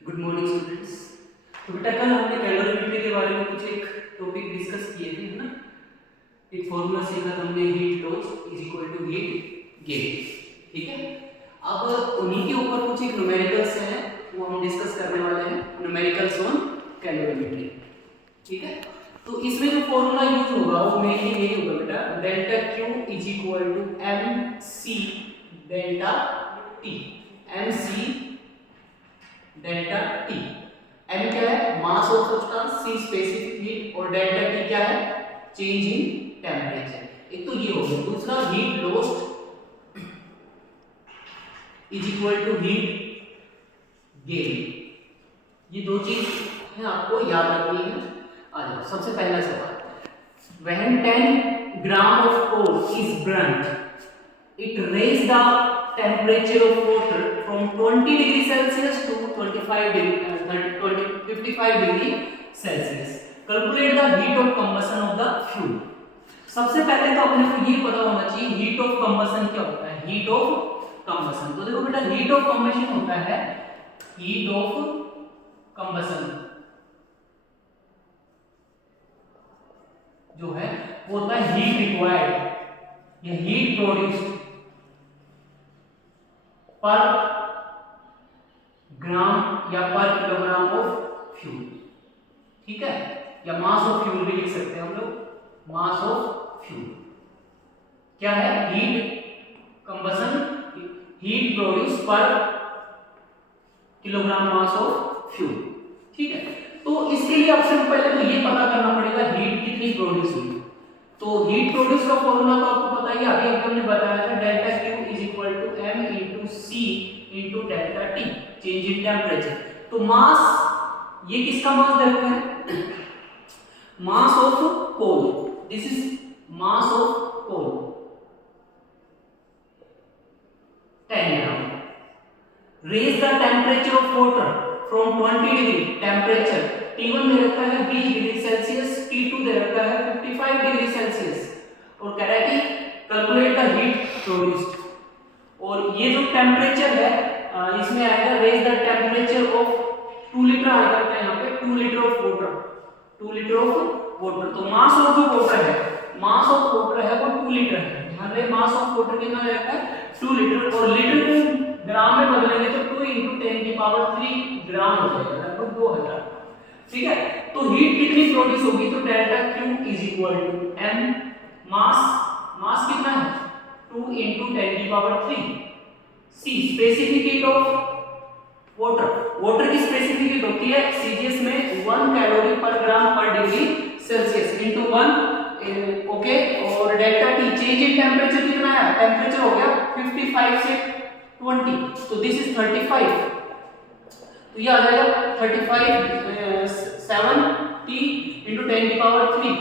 Good morning students. तो बेटा कल हमने कैलोरीमेट्री के बारे में कुछ एक टॉपिक डिस्कस किए थे, है ना। एक फॉर्मूला सीखा था हमने, heat loss is equal to heat gain. ठीक है, अब उन्हीं के ऊपर कुछ एक न्यूमेरिकल्स हैं वो हम डिस्कस करने वाले हैं, न्यूमेरिकल्स ऑन कैलोरीमेट्री। ठीक है, तो इसमें जो फॉर्मूला यूज होगा वो मेनली यही होगा बेटा, delta Q is equal to m c delta T. M c delta T, m क्या है, mass of substance, c specific heat, और डेल्टा टी क्या है, चेंज इन टेम्परेचर। एक तो ये हो गया। दूसरा, heat lost is equal to heat gain. ये दो चीज है आपको याद रखनी है। आ जाओ, सबसे पहला सवाल, when 10 gram of coal is burnt, it raise the temperature of water from 20 degree Celsius to 55 degree Celsius. Calculate the heat of combustion of the fuel. सबसे पहले तो अपने को ये पता होना चाहिए हीट ऑफ कंबशन क्या होता है। हीट ऑफ कंबशन, तो देखो बेटा, हीट ऑफ कंबशन होता है, हीट ऑफ कंबशन जो है वो होता है हीट रिक्वायर्ड या हीट प्रोड्यूस्ड पर ग्राम या पर किलोग्राम ऑफ फ्यूल। ठीक है, या मास ऑफ फ्यूल भी लिख सकते हैं हम लोग, मास ऑफ फ्यूल क्या है, हीट कंबशन, हीट प्रोड्यूस पर किलोग्राम मास ऑफ फ्यूल। ठीक है, तो इसके लिए आपसे पहले तो ये पता करना पड़ेगा हीट कितनी प्रोड्यूस हुई। तो हीट प्रोड्यूस का फॉर्मूला तो आपको पता ही है, अभी हमने बताया था, delta Q is equal to m into c into delta T, change in temperature. तो मास, ये किसका मास देखते हैं, mass of coal, this is mass of coal 10 gram. Raise the temperature of water from 20 degree, temperature T1 दे रखा है 20 degree Celsius, T2 दे रखा है 55 डिग्री सेल्सियस, और कह रहा है कि कैलकुलेट द हीट प्रोड्यूस्ड। और ये जो टेम्परेचर है इसमें आएगा raise the temperature of 2 litre आएगा यहाँ पे, 2 litre of water, 2 litre of water. तो मास ऑफ जो वाटर है, मास ऑफ वाटर है वो 2 लीटर है। ध्यान रहे, मास ऑफ वाटर कितना रहता है, 2 लीटर, और लीटर को ग्राम में बदलेंगे तो 2 × 10 की पावर 3 ग्राम हो जाएगा, लगभग 2000। ठीक है, तो हीट कितनी प्रोड्यूस होगी, तो delta Q is equal to M, mass कितना है 2 × 10 की power 3, C specific heat of water की स्पेसिफिक हीट होती है सीजीएस में 1 कैलोरी पर ग्राम पर डिग्री सेल्सियस इनटू 1, ओके। और delta T change in temperature कितना है, टेम्परेचर हो गया 55 से 20, तो दिस इज 35, तो ये आ जाएगा 35 7T × 10 की पावर 3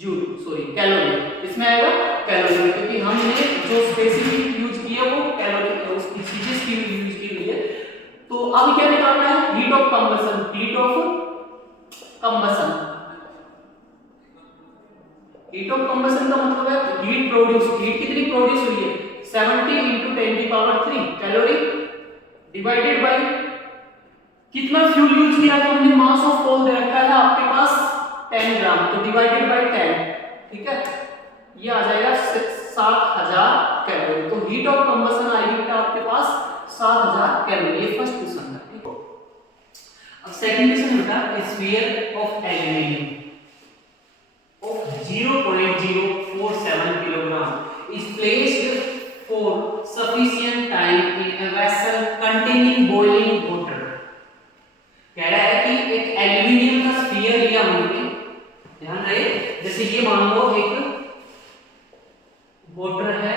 जूल, सॉरी कैलोरी, इसमें आएगा कैलोरी, क्योंकि हमने जो स्पेसिफिक यूज किया वो कैलोरी उसकी सीजीएस की यूज की हुई है। तो अब क्या निकालना है, heat of combustion, heat of combustion. Heat of combustion का मतलब है हीट प्रोड्यूस, हीट कितनी प्रोड्यूस हुई है 70 × 10 की पावर 3 कैलोरी, डिवाइडेड बाय कितना फ्यूल यूज किया, तो हमने मास ऑफ कोल दे रखा है आपके पास 10 ग्राम, तो डिवाइडेड बाय 10। ठीक है, ये आ जाएगा 7000 कैलोरी। तो हीट ऑफ कंबशन आएगी बेटा आपके पास 7000 कैलोरी। ये फर्स्ट क्वेश्चन है। ठीक है, अब सेकंड क्वेश्चन बेटा, sphere of aluminium of 0.047 kilogram is placed for sufficient time in a vessel containing boiling water। कह रहा है कि एक एल्यूमिनियम का स्फीयर लिया हमने, ध्यान रहे, जैसे ये मान लो एक वाटर है,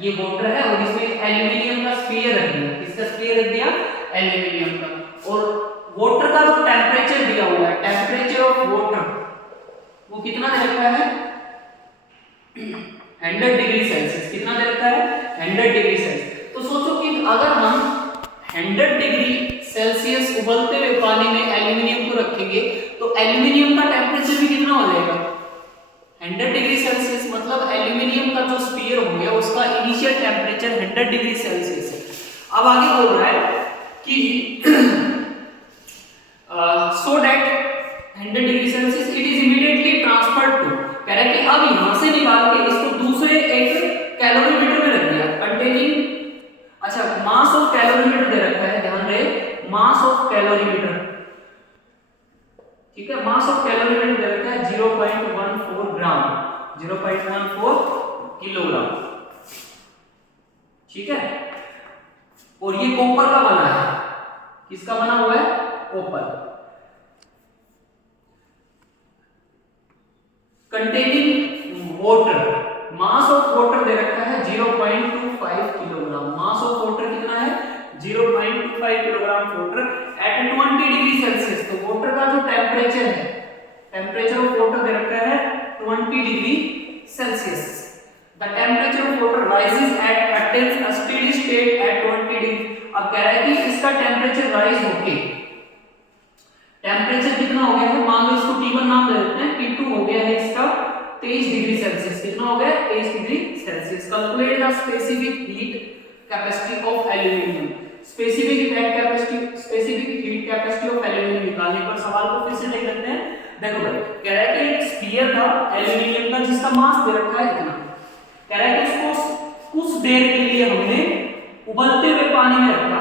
ये वाटर है और इसमें एल्यूमिनियम का स्फीयर रख दिया, किसका स्फीयर रख दिया, एल्यूमिनियम का, और वाटर का जो टेम्परेचर दिया हुआ है, टेम्परेचर ऑफ वाटर वो कितना दे रखा है 100 डिग्री सेल्सियस, कितना दे रखा है 100 डिग्री सेल्सियस। तो सोचो कि अगर हम 100 डिग्री सेल्सियस उबलते हुए पानी में एल्यूमिनियम को रखेंगे तो एल्यूमिनियम का टेम्परेचर भी कितना हो जाएगा 100 डिग्री सेल्सियस, मतलब एल्यूमिनियम का जो स्फीयर हो गया उसका इनिशियल टेम्परेचर 100 डिग्री सेल्सियस है। अब आगे बोल रहा है कि so that 100 degree Celsius it is immediately transferred to, कह रहा है कि अब यहां से निकाल के इसको दूसरे एक कैलोरीमीटर में रख दिया कंटेनिंग, अच्छा मास ऑफ कैलोरीमीटर दे रखा है, ध्यान रहे मास ऑफ कैलोरीमीटर, ठीक है, मास ऑफ कैलोरीमीटर दे रखा है 0.14 ग्राम, 0.14 किलोग्राम, ठीक है, और ये कॉपर का बना है, किसका बना हुआ है, copper, containing water, mass of water दे रखा है 0.25 किलोग्राम, मास ऑफ वाटर कितना है 0.25 kilogram water at 20 degree Celsius, तो वाटर का जो टेम्परेचर है, टेम्परेचर ऑफ वाटर दे रखा है 20 degree Celsius, the temperature of water rises at attains a steady state at 20 degree, अब कह रहा है कि इसका टेम्परेचर राइज होके टेम्परेचर कितना हो गया है, मान लो इसको T1 नाम दे देते हैं, T2 हो गया है इसका 23 डिग्री सेल्सियस, कितना हो गया 23 degree Celsius, calculate the specific heat capacity of aluminium, specific heat capacity of aluminium निकालने पर सवाल को फिर से देख लेते हैं, देखो भाई कह रहा है कि एक स्फीयर था एल्यूमिनियम का जिसका मास दे रखा है इतना, कह रहा है कि इसको कुछ देर के लिए हमने उबलते हुए पानी में रखा,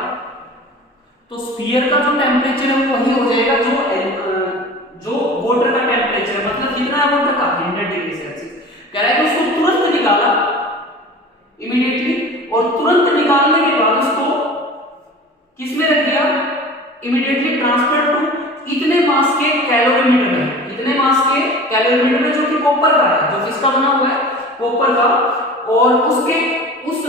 तो स्फीयर का जो टेम्परेचर है वही हो जाएगा जो वाटर का टेम्परेचर, मतलब कितना है वाटर का 100 डिग्री सेल्सियस, कह रहा है कि उसको तुरंत निकाला इमीडिएटली, और तुरंत निकालने के बाद उसको किस में रख दिया, इमीडिएटली ट्रांसफर टू इतने मास के कैलोरीमीटर में, इतने मास के कैलोरीमीटर में जो कि कॉपर का है, जो किसका बना हुआ है कॉपर का, और उसके उस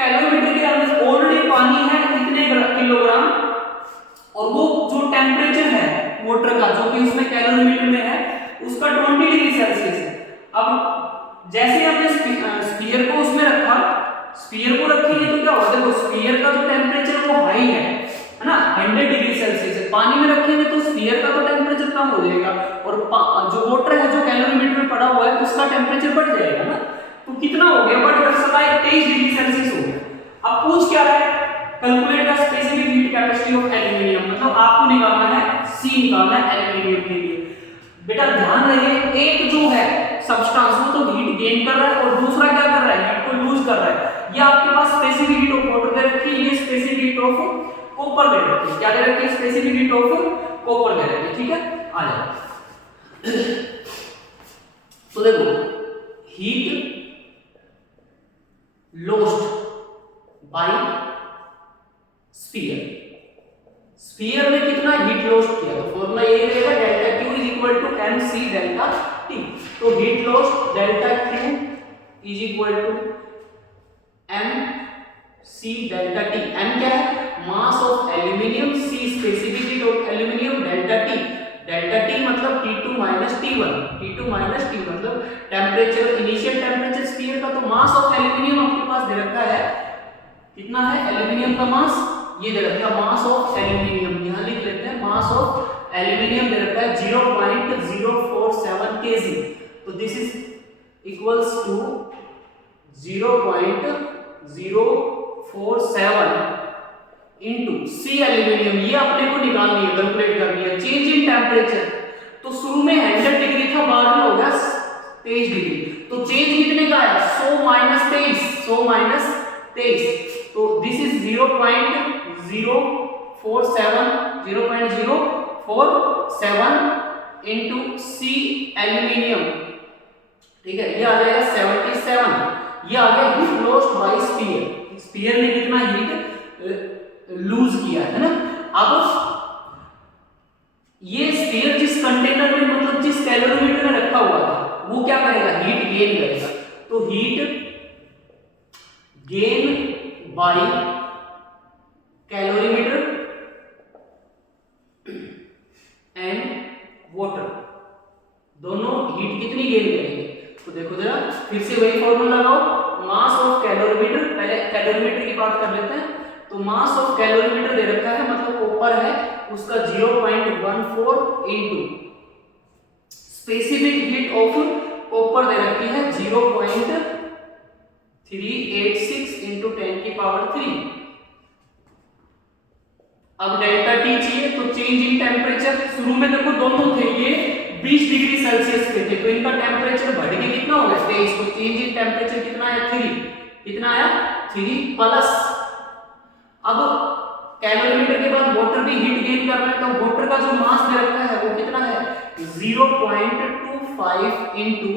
कैलोरीमीटर के अंदर ऑलरेडी पानी है इतने किलोग्राम, और वो जो टेम्परेचर है वाटर का जो कि उसमें कैलोरीमीटर में है उसका 20 डिग्री सेल्सियस है। अब जैसे हमने स्फीयर को उसमें रखा, स्फीयर को रखेंगे तो क्या होगा, देखो स्फीयर का जो टेम्परेचर वो हाई है ना 100 डिग्री सेल्सियस है, पानी में रखेंगे तो स्फीयर का तो टेम्परेचर कम हो जाएगा, और जो वाटर है जो कैलोरीमीटर में पड़ा हुआ है उसका टेम्परेचर बढ़ जाएगा ना, तो कितना हो गया, बढ़कर 23 डिग्री सेल्सियस हो गया। अब पूछ क्या है, calculate the specific heat capacity of aluminium, मतलब आपको निकालना है सी निकालना है एल्यूमिनियम के लिए। बेटा ध्यान रहे एक जो है सब्सटेंस वो तो हीट गेन कर रहा है और दूसरा क्या कर रहा है, हीट को लूज कर रहा है। ये आपके पास स्पेसिफिक हीट ऑफ वाटर दे रखी है, ये स्पेसिफिक हीट ऑफ कॉपर दे रखी है, क्या दे रखी है, स्पेसिफिक हीट ऑफ कॉपर दे रखी है, ठीक है, आ जाओ। तो देखो heat lost by sphere, sphere ने कितना हीट लॉस्ट किया, तो फॉर्मूला यही रहेगा delta Q is equal to mc delta T, तो heat lost delta Q is equal to mc delta T, m क्या है mass of aluminium, c specific heat of aluminium, delta T मतलब T2 T1, T2 T मतलब temperature, initial temperature sphere का, तो mass of aluminium आपके पास दे रखा है, कितना है एल्यूमिनियम का मास, ये दे रखा है मास ऑफ एल्यूमिनियम, यहां लिख लेते हैं मास ऑफ एल्यूमिनियम दे रखा है 0.047 kg, तो this is equals to 0.047 into c aluminium, ये अपने को निकालनी है, कैलकुलेट करनी है। चेंज इन टेम्परेचर, तो शुरू में 100 डिग्री था, बाद में हो गया 23 डिग्री, तो चेंज कितने का है 100 माइनस 23, तो this is 0.047 into c aluminium, ठीक है, ये आ जाएगा 77, ये आ गया heat lost by sphere, sphere ने कितना हीट लूज किया है ना। अब ये स्फीयर जिस कंटेनर में मतलब जिस कैलोरीमीटर में रखा हुआ था वो क्या करेगा, हीट गेन करेगा, तो heat gain bye calorimeter and water, दोनों हीट कितनी गेन करेंगे, तो देखो जरा फिर से वही फॉर्मूला लगाओ, मास ऑफ कैलोरीमीटर, पहले कैलोरीमीटर की बात कर लेते हैं, तो मास ऑफ कैलोरीमीटर दे रखा है, मतलब कॉपर है उसका 0.14 into specific heat of copper दे रखी है 0.386 इनटू 10 की पावर 3, अब डेल्टा टी चाहिए तो चेंज इन टेम्परेचर, शुरू में देखो दोनों थे ये 20 डिग्री सेल्सियस पे थे तो इनका टेम्परेचर बढ़ के कितना हो गया 23, तो चेंज इन टेम्परेचर कितना आया 3, कितना आया 3 प्लस, अब कैलोरीमीटर के बाद वाटर भी हीट गेन कर रहा है तो वाटर का जो मास दे रखा है वो कितना है 0.25 into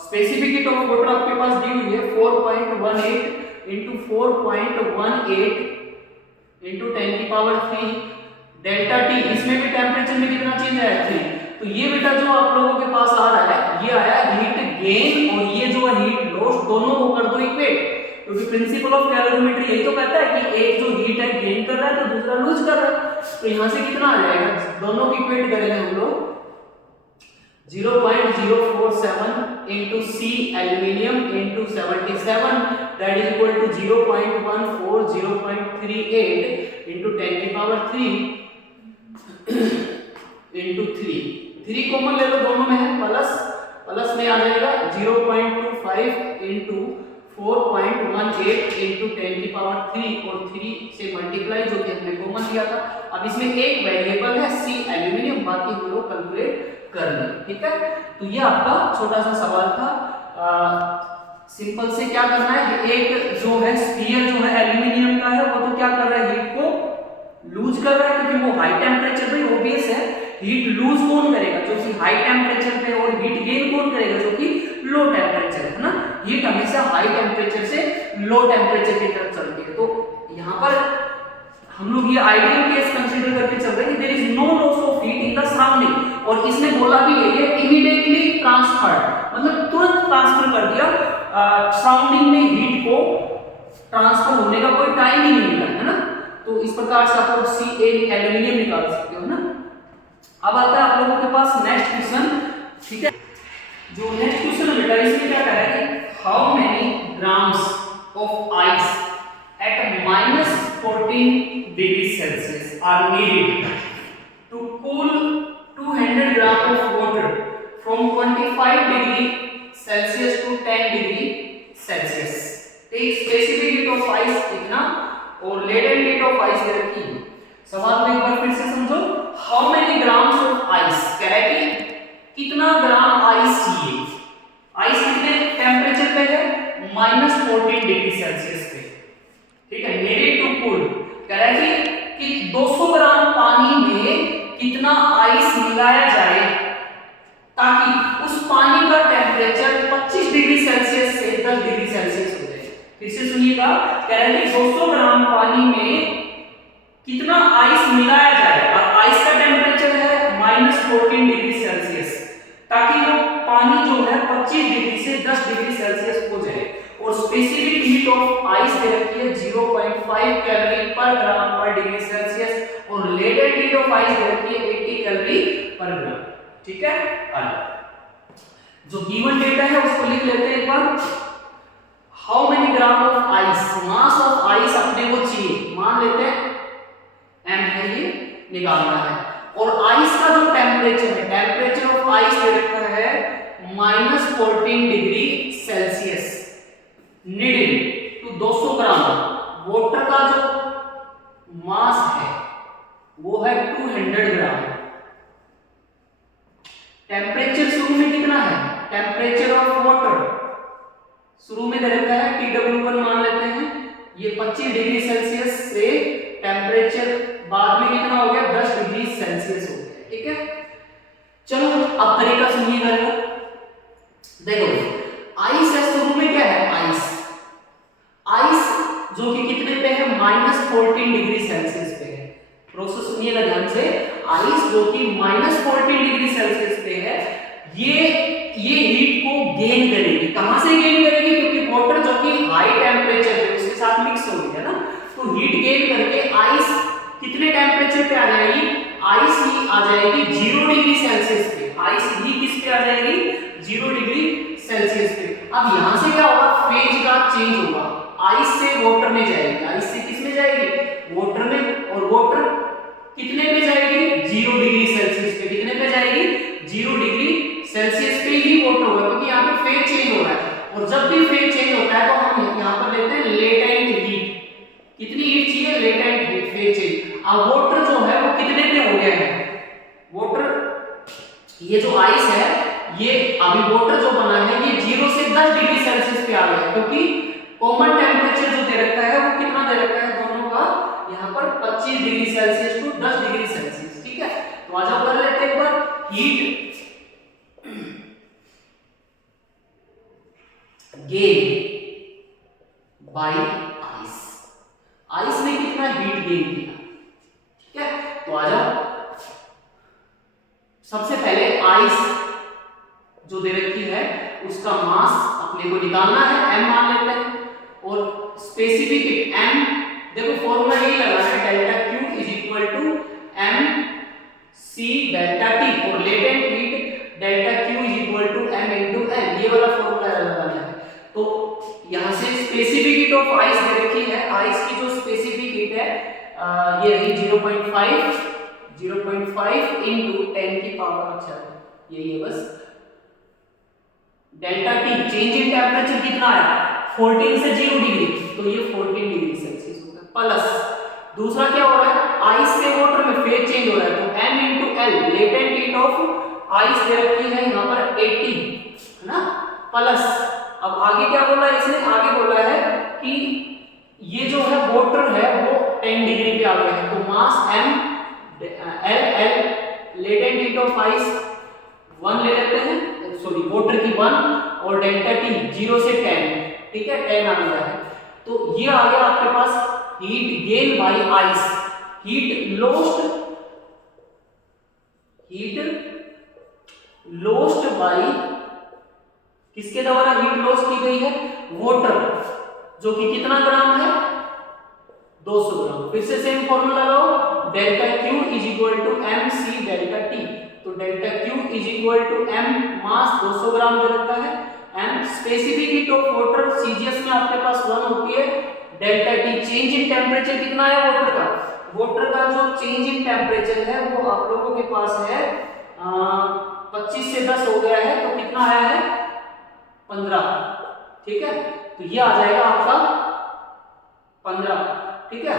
specific heat of water आपके पास दी हुई है 4.18 इनटू 4.18 इनटू 10 की पावर 3 डेल्टा टी, इसमें भी टेम्परेचर में कितना चेंज आया 3, तो ये बेटा जो आप लोगों के पास आ रहा है ये आया हीट गेन और ये जो है हीट लॉस, दोनों को कर दो इक्वेट, क्योंकि प्रिंसिपल ऑफ कैलोरीमेट्री यही तो कहता है कि एक जो हीट है गेन कर रहा है तो दूसरा लूज कर रहा है, तो यहां से कितना आ जाएगा, दोनों की इक्वेट करेंगे हम लोग 0.047 into C aluminium into 77 that is equal to 0.14 0.38 into 10 की पावर 3 into 3 कॉमन ले लो, दोनों में है प्लस, प्लस में आ जाएगा 0.25 into 4.18 into 10 की पावर 3 और 3 से मल्टीप्लाई जो कि हमने कॉमन लिया था। अब इसमें एक वेरिएबल है C एल्यूमिनियम, बाकी हम लोग कैलकुलेट कर लेंगे, ठीक है। तो ये आपका छोटा सा सवाल था, सिंपल से क्या करना है, एक जो है स्फीयर जो है एल्यूमिनियम का है वो तो क्या कर रहा है हीट को लूज कर रहा है, क्योंकि वो हाई टेम्परेचर पे, ऑब्वियस है हीट लूज कौन करेगा जो कि हाई टेम्परेचर पे, और हीट गेन कौन करेगा जो कि लो टेम्परेचर है ना, हीट हमेशा हाई टेम्परेचर से लो टेम्परेचर की तरफ चलती है। तो यहाँ पर हम लोग ये आइडियल केस कंसीडर करके चल रहे हैं कि there is no loss of heat in the surrounding, और इसने बोला भी है इमीडिएटली ट्रांसफर, मतलब तुरंत ट्रांसफर कर दिया, सराउंडिंग में हीट को ट्रांसफर होने का कोई टाइम ही नहीं मिला, है ना। तो इस प्रकार से आप लोग Ca एल्यूमिनियम निकाल सकते हो ना। अब आता है आप लोगों के पास नेक्स्ट क्वेश्चन, ठीक है। जो नेक्स्ट क्वेश्चन है बेटा इसमें क्या कह रहा है कि how many grams of ice at -14 degree Celsius are needed to cool 200 gram of water from 25 degree Celsius to 10 degree Celsius. Take specific heat of ice कितना और लेटेंट हीट ऑफ आइस दे रखी है। सवाल को एक बार फिर से समझो, how many grams of ice, कह रहा है कि कितना ग्राम आइस चाहिए, आइस कितने टेम्परेचर पे है -14 डिग्री सेल्सियस पे, ठीक है, नीडेड टू कूल, कह रहा है कि 200 ग्राम पानी में कितना आइस मिलाया जाए ताकि उस पानी का टेम्परेचर 25 डिग्री सेल्सियस से 10 डिग्री सेल्सियस हो जाए। फिर से सुनिएगा, कह रहा है कि 200 ग्राम पानी में कितना आइस मिलाया जाए, और आइस का टेम्परेचर है -14 डिग्री सेल्सियस, ताकि वो पानी जो है 25 डिग्री से 10 डिग्री सेल्सियस हो जाए, और स्पेसिफिक हीट ऑफ आइस दे रखी है 0.5 कैलोरी पर ग्राम पर डिग्री सेल्सियस, और लेटेंट हीट ऑफ आइस दे रखी है 80 कैलोरी पर ग्राम, ठीक है। जो गिवन डेटा है उसको लिख लेते हैं एक बार। How many gram of ice, mass of ice अपने को चाहिए, मान लेते हैं m है, ये निकालना है, और आइस का जो टेम्परेचर है, टेम्परेचर ऑफ आइस दे रखा है -14 degree Celsius, needed to 200 gram, water का जो मास है वो है 200 ग्राम, टेम्परेचर शुरू में कितना है, टेम्परेचर ऑफ वाटर शुरू में दे रखा है TW1 मान लेते हैं, ये 25 डिग्री सेल्सियस से टेम्परेचर बाद में कितना हो गया 10 डिग्री सेल्सियस हो गया, ठीक है। चलो अब तरीका सुनिएगा, देखो आइस है, शुरू में क्या है आइस, आइस जो कि कितने पे है -14 डिग्री सेल्सियस पे है, प्रोसेस सुनिएगा ध्यान से, आइस जो कि -14 डिग्री सेल्सियस पे है, ये हीट को गेन करेगी, कहां से गेन करेगी, क्योंकि वाटर जो कि हाई टेम्परेचर पे उसके साथ मिक्स हो गई है ना, तो हीट गेन करके आइस कितने टेम्परेचर पे आ जाएगी, आइस ही आ जाएगी 0 डिग्री सेल्सियस पे, आइस ही किस पे आ जाएगी 0 डिग्री सेल्सियस पे। अब यहां से क्या होगा, फेज का चेंज होगा, आइस से वाटर में जाएगी, आइस से किस में जाएगी वाटर में, और वाटर कितने पे जाएगी 0 डिग्री सेल्सियस पे, कितने पे जाएगी 0 डिग्री सेल्सियस पे ही वाटर होगा, क्योंकि यहाँ पे फेज चेंज हो रहा है, और जब भी फेज चेंज होता है तो हम यहाँ पर लेते हैं लेटेंट हीट, कितनी हीट चाहिए लेटेंट हीट, फेज चेंज, अब वाटर जो है वो कितने पे हो गया है, वाटर ये जो आइस है ये अभी वाटर जो बना है ये 0 से 10 डिग्री सेल्सियस पे आ गया है, क्योंकि कॉमन टेम्परेचर जो दे रखा है वो कितना दे रखा है दोनों का, यहाँ पर 25 degree Celsius to 10 degree Celsius. ठीक है, तो आ जाओ कर लेते हैं एक बार। Heat gain by ice, ice ने कितना हीट गेन किया। ठीक है, तो आ जाओ सबसे पहले आइस जो दे रखी है उसका मास अपने को निकालना है, m मान लेते हैं, और स्पेसिफिक हीट m, देखो फॉर्मूला यही लगाना है delta Q is equal to m c delta T, और latent heat delta Q is equal to m into n, ये वाला फॉर्मूला लगाना है। तो यहां से स्पेसिफिक हीट ऑफ आइस दे रखी है, आइस की जो स्पेसिफिक हीट है ये रही 0.5 इनटू 10 की पावर, अच्छा यही है बस, delta T change in temperature कितना आया 14 से 0 डिग्री, तो ये 14 डिग्री सेल्सियस होगा, प्लस दूसरा क्या हो रहा है आइस से वाटर में फेज चेंज हो रहा है, तो m into l latent heat of ice दे रखी है यहां पर 80 है ना, प्लस अब आगे क्या बोला है इसने, आगे बोला है कि ये जो है वाटर है वो 10 डिग्री पे आ गया है, तो मास m l latent heat of ice 1 ले लेते हैं, सॉरी वाटर की 1 और डेल्टा टी 0 से 10, ठीक है 10 आ गया है, तो ये आ गया आपके पास heat gain by ice, heat lost by किसके द्वारा हीट लॉस की गई है, वाटर, जो कि कितना ग्राम है 200 ग्राम। फिर से सेम फॉर्मूला लगाओ, delta Q is equal to m c delta T, तो delta Q is equal to m mass 200 gram दे रखा है, m specific heat of water CGS में आपके पास 1 होती है, delta T change in temperature कितना है वाटर का जो चेंज इन टेम्परेचर है वो आप लोगों के पास है 25 से 10 हो गया है, तो कितना आया है 15, ठीक है, तो ये आ जाएगा आपका 15, ठीक है,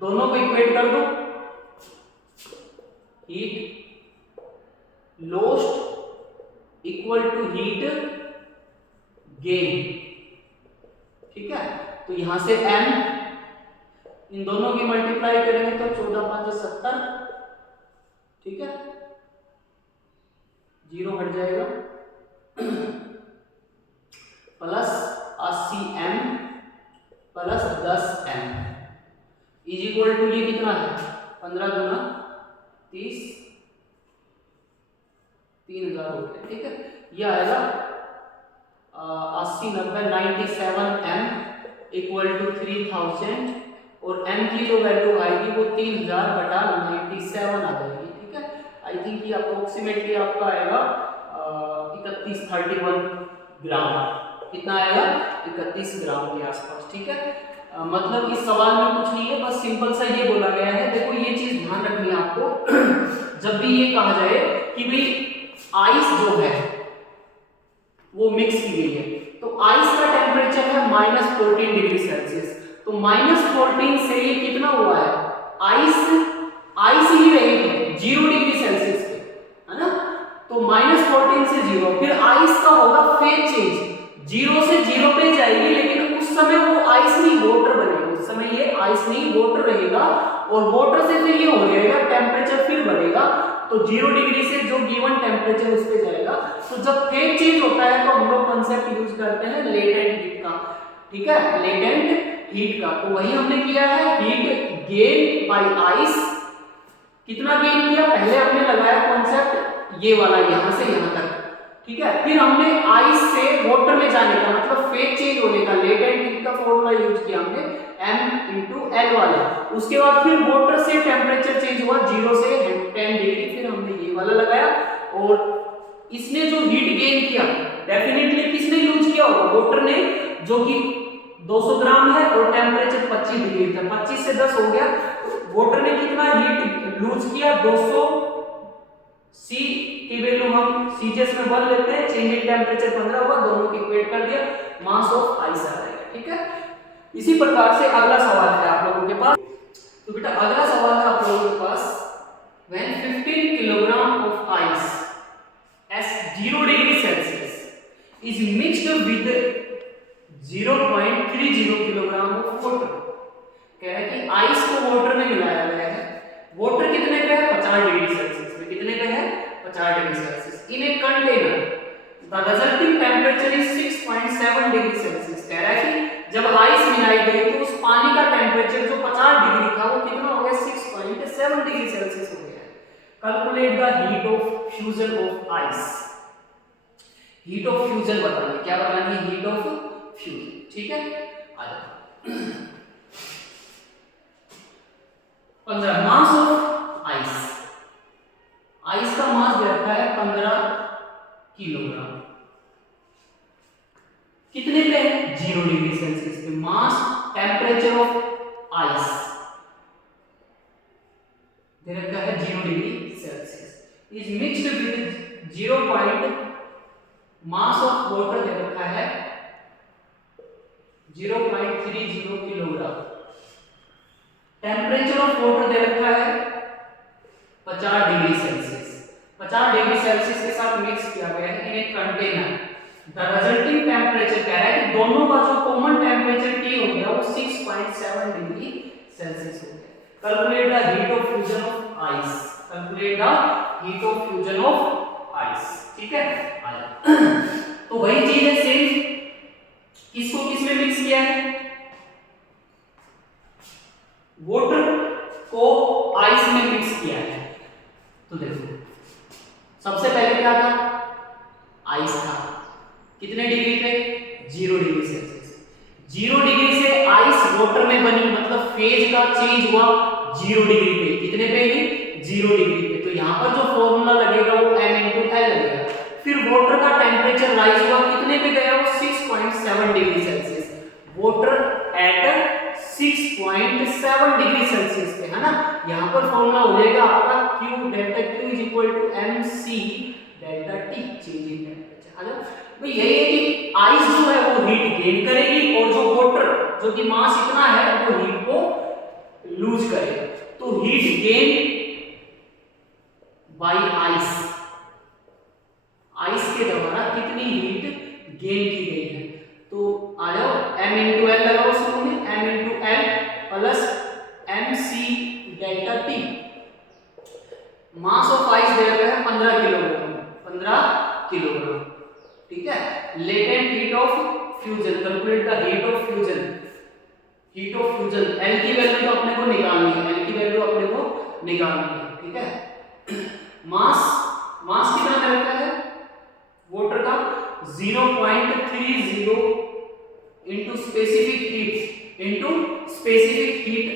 दोनों को इक्वेट कर दो, heat lost equal to heat gain, ठीक है, तो यहां से m इन दोनों की मल्टीप्लाई करेंगे तो 14 5 70, ठीक है, 0 हट जाएगा, plus 80m plus 10m is equal to ये कितना है 15 गुना 30, 3000 हो गया, ठीक है, ये आएगा 80 90 97m इक्वल टू 3000, और m की जो वैल्यू आएगी वो 3000 बटा 97 आ जाएगी, ठीक है, आई थिंक ये अप्रोक्सीमेटली आपका आएगा 31 ग्राम, कितना आएगा 31 ग्राम के आसपास, ठीक है, मतलब इस सवाल में कुछ नहीं है, बस सिंपल सा ये बोला गया है। देखो ये चीज ध्यान रखनी है आपको जब भी ये कहा जाए कि भाई आइस जो है वो मिक्स की गई है, तो आइस का टेम्परेचर है -14 डिग्री सेल्सियस, तो -14 से ये कितना हुआ है आइस ही रहेगी 0 डिग्री सेल्सियस पे, है ना, तो -14 से 0, फिर आइस का होगा फेज चेंज, 0 से 0 पे जाएगी, लेकिन उस समय वो आइस नहीं वाटर बनेगा, उस समय ये आइस नहीं वाटर रहेगा, और वाटर से फिर ये हो जाएगा टेम्परेचर फिर बढ़ेगा, तो 0 डिग्री से जो गिवन टेम्परेचर उस पे जाएगा, तो जब फेज चेंज होता है तो हम लोग कंसेप्ट यूज करते हैं लेटेंट हीट का, ठीक है, लेटेंट हीट का, तो वही हमने किया है, हीट गेन बाय आइस, कितना गेन किया, पहले हमने लगाया कॉन्सेप्ट ये वाला यहां से यहां तक, ठीक है, फिर हमने आइस से वाटर में जाने का मतलब फेज चेंज होने का लेटेंट हीट का फॉर्मूला यूज किया हमने m into l वाला, उसके बाद फिर वाटर से टेम्परेचर चेंज हुआ 0 से 10 डिग्री, फिर हमने ये वाला लगाया, और इसने जो हीट गेन किया डेफिनेटली किसने यूज किया होगा, वाटर ने, जो कि 200 ग्राम है और टेम्परेचर 25 डिग्री था, 25 से 10 हो गया, तो वाटर ने कितना हीट लूज किया 200, C की वैल्यू हम सीजीएस में 1 लेते हैं, चेंज इन टेम्परेचर 15 हुआ, दोनों को इक्वेट कर दिया, मास ऑफ आइस आ जाएगा, ठीक है। इसी प्रकार से अगला सवाल है आप लोगों के with 0.30 किलोग्राम ऑफ वाटर। कह रहा है कि आइस को वाटर में मिलाया गया है। वाटर कितने पे है? 50 डिग्री सेल्सियस में। कितने पे है? 50 degree Celsius. In a container the resulting temperature is 6.7 degree Celsius. कह रहा है कि जब आइस मिलाई गई तो उस पानी का टेम्परेचर जो 50 डिग्री था वो कितना हो गया? 6.7 डिग्री सेल्सियस हो गया। Calculate the heat of fusion of ice. Heat of fusion बतानी है। क्या बतानी है? Heat of fusion. ठीक है, आ जाओ। 15 मास ऑफ आइस। आइस का मास दे रखा है 15 किलोग्राम। कितने पे है? 0 डिग्री सेल्सियस पे। मास टेम्परेचर ऑफ आइस दे रखा है 0 degree Celsius. Is mixed with 0. Mass of water दे रखा है 0.30 किलोग्राम। टेम्परेचर ऑफ वाटर दे रखा है 50 डिग्री सेल्सियस। 50 डिग्री सेल्सियस के साथ मिक्स किया गया है इन एक कंटेनर। द रिजल्टिंग टेम्परेचर कह रहा है कि दोनों का जो कॉमन टेम्परेचर T हो गया वो 6.7 डिग्री सेल्सियस हो गया। Calculate the heat of fusion of ice. Calculate the heat of fusion of ice. ठीक है, तो वही चीज है सेम। किसको किस में मिक्स किया है? वाटर को आइस में मिक्स किया है। तो देखो सबसे पहले क्या था? आइस था। कितने डिग्री पे? 0 डिग्री सेल्सियस। 0 डिग्री से आइस वाटर में बनी, मतलब फेज का चेंज हुआ 0 डिग्री पे। कितने पे? 0 डिग्री पे। तो यहां पर जो फॉर्मूला लगेगा वो m/L लगेगा। फिर वाटर का टेम्परेचर राइज हुआ, कितने पे गया? वो 6.7 degree Celsius. Water at 6.7 degree Celsius पे, है ना। यहां पर फॉर्मूला हो जाएगा आपका Q delta Q is equal to mc delta T, change in temperature. है ना। तो यही है कि आइस जो है वो हीट गेन करेगी और जो वाटर जो कि मास इतना है वो हीट को लूज करेगा। तो heat gain by ice, ice के द्वारा कितनी हीट गेन की गई है? तो आ जाओ m/L लगाओ शुरू में। m/L plus mc delta T। Mass of ice दे रखा है 15 किलोग्राम। 15 किलोग्राम। ठीक है। Latent heat of fusion. Calculate the heat of fusion. Heat of fusion L की वैल्यू तो अपने को निकालनी है। L की वैल्यू अपने को निकालनी है। ठीक है। मास कितना दे रखा है वाटर का? 0.30 into specific heat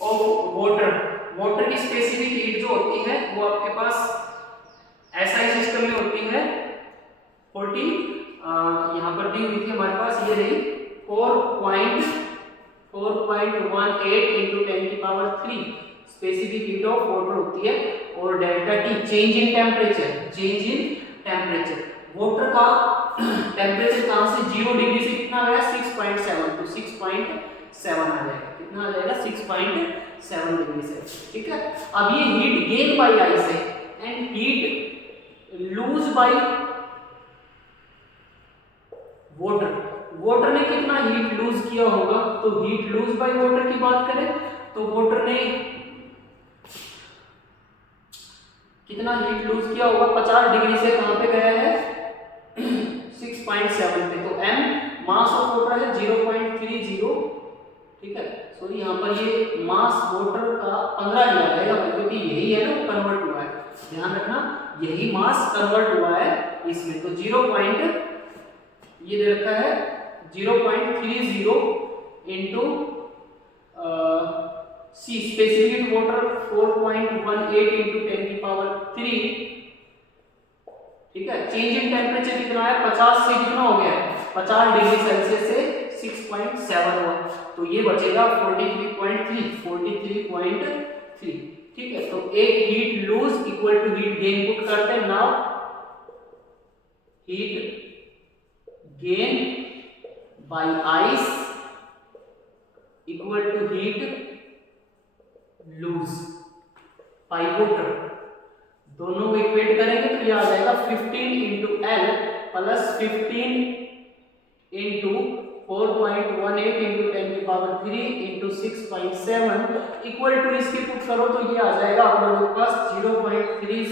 of water। Water की स्पेसिफिक हीट जो होती है वो आपके पास SI सिस्टम में होती है 40, यहाँ पर दी हुई थी हमारे पास, ये रही 4.18 into 10 की power 3 specific heat of water होती है। और delta T change in temperature. Water का टेम्परेचर कहां से 0 डिग्री से कितना आ गया? 6.7, तो 6.7 आ जाएगा। कितना आ जाएगा? 6.7 डिग्री से। ठीक है। अब ये हीट गेन बाय आइस है and heat lose by water. Water ने कितना हीट लूज किया होगा? तो हीट लूज बाय वाटर की बात करें तो वाटर ने कितना हीट लूज किया होगा? 50 डिग्री से कहां पे गया है? 6.7 पे। तो m मास ऑफ वाटर है 0.30। ठीक है, सॉरी यहाँ पर ये मास वाटर का 15 लिया जाएगा क्योंकि यही है ना वो कन्वर्ट हुआ है। ध्यान रखना यही मास कन्वर्ट हुआ है इसमें। तो 0. ये दे रखा है 0.30 इंटू सी स्पेसिफिक वाटर 4.18 इंटू 10 की पावर 3। ठीक है। चेंज इन टेम्परेचर कितना है? 50 से कितना हो गया? 50 डिग्री सेल्सियस से 6.7 हुआ, तो ये बचेगा 43.3। ठीक है। तो एक heat lose equal to heat gain put करते हैं। Now heat gain by ice equal to heat lose by water. दोनों को इक्वेट करेंगे तो ये आ जाएगा 15 into L plus 15 into 4.18 into 10⁻³ into 6.7 equal to इसके पुट करो तो ये आ जाएगा आप लोगों के पास 0.30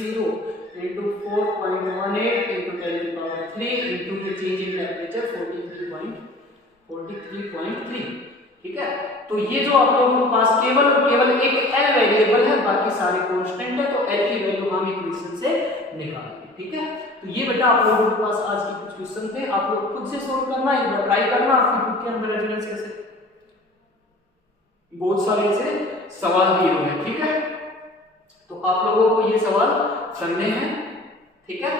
into 4.18 into 10⁻³ into the change in temperature 43.3। ठीक है, तो ये जो आप लोगों के पास केवल और केवल एक एल वेरिएबल है, बाकी सारे कांस्टेंट है, तो एल की वैल्यू हम इक्वेशन से निकालेंगे। ठीक है, तो ये बेटा आप लोगों के पास आज की कुछ क्वेश्चन थे, आप लोग खुद से सोल्व करना, एक बार ट्राई करना आपकी बुक के अंदर रेफरेंस कैसे बहुत सारे ऐसे सवाल दिए हुए हैं। ठीक है, तो आप लोगों को ये सवाल करने हैं। ठीक है,